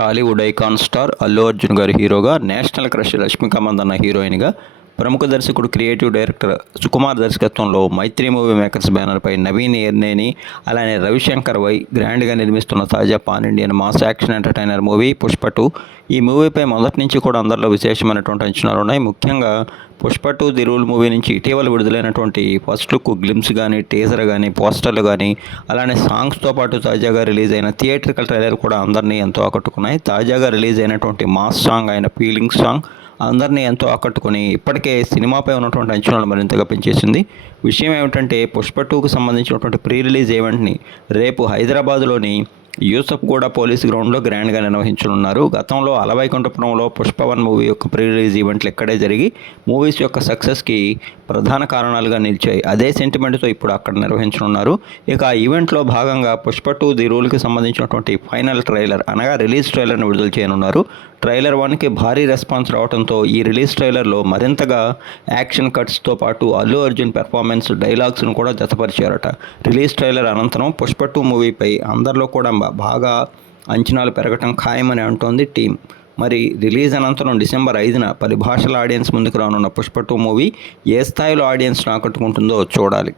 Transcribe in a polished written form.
Tollywood icon star Allu Arjun గారి హీరోగా, national crush Rashmika Mandanna హీరోయిన్గా, ప్రముఖ దర్శకుడు క్రియేటివ్ డైరెక్టర్ సుకుమార్ దర్శకత్వంలో మైత్రి మూవీ మేకర్స్ బ్యానర్పై నవీన్ ఎర్నేని, అలానే రవిశంకర్ వై గ్రాండ్గా నిర్మిస్తున్న తాజా pan Indian mass action entertainer movie Pushpa 2. ఈ మూవీపై మొదటి నుంచి కూడా అందరిలో విశేషమైనటువంటి అంచనాలు ఉన్నాయి. ముఖ్యంగా పుష్ప 2 ది రూల్ మూవీ నుంచి ఇటీవల విడుదలైనటువంటి ఫస్ట్ లుక్ గ్లిమ్స్ కానీ, టీజర్ కానీ, పోస్టర్లు కానీ, అలానే సాంగ్స్తో పాటు తాజాగా రిలీజ్ అయిన థియేట్రికల్ ట్రైలర్ కూడా అందరినీ ఎంతో ఆకట్టుకున్నాయి. తాజాగా రిలీజ్ అయినటువంటి మాస్ సాంగ్ అయిన ఫీలింగ్ సాంగ్ అందరినీ ఎంతో ఆకట్టుకుని ఇప్పటికే సినిమాపై ఉన్నటువంటి అంచనాలు మరింతగా పెంచేసింది. విషయం ఏమిటంటే పుష్ప 2కు సంబంధించినటువంటి ప్రీ రిలీజ్ ఈవెంట్ని రేపు హైదరాబాద్లోని యూసఫ్గూడ పోలీస్ గ్రౌండ్లో గ్రాండ్గా నిర్వహించనున్నారు. గతంలో అలవైకుంఠపురంలో పుష్ప 1 మూవీ యొక్క ప్రీ రిలీజ్ ఈవెంట్లు ఇక్కడే జరిగి మూవీస్ యొక్క సక్సెస్కి ప్రధాన కారణాలుగా నిలిచాయి. అదే సెంటిమెంట్తో ఇప్పుడు అక్కడ నిర్వహించనున్నారు. ఇక ఆ ఈవెంట్లో భాగంగా పుష్ప 2 ది రూల్కి సంబంధించినటువంటి ఫైనల్ ట్రైలర్ అనగా రిలీజ్ ట్రైలర్ను విడుదల చేయనున్నారు. ట్రైలర్ 1కి భారీ రెస్పాన్స్ రావడంతో ఈ రిలీజ్ ట్రైలర్లో మరింతగా యాక్షన్ కట్స్తో పాటు అల్లు అర్జున్ పెర్ఫార్మెన్స్, డైలాగ్స్ను కూడా జతపరిచారట. రిలీజ్ ట్రైలర్ అనంతరం పుష్ప 2 మూవీపై అందరిలో కూడా బాగా అంచనాలు పెరగటం ఖాయమని అంటోంది టీం. మరి రిలీజ్ అనంతరం డిసెంబర్ 5న పలు భాషల ఆడియన్స్ ముందుకు రానున్న పుష్ప 2 మూవీ ఏ స్థాయిలో ఆడియన్స్ను ఆకట్టుకుంటుందో చూడాలి.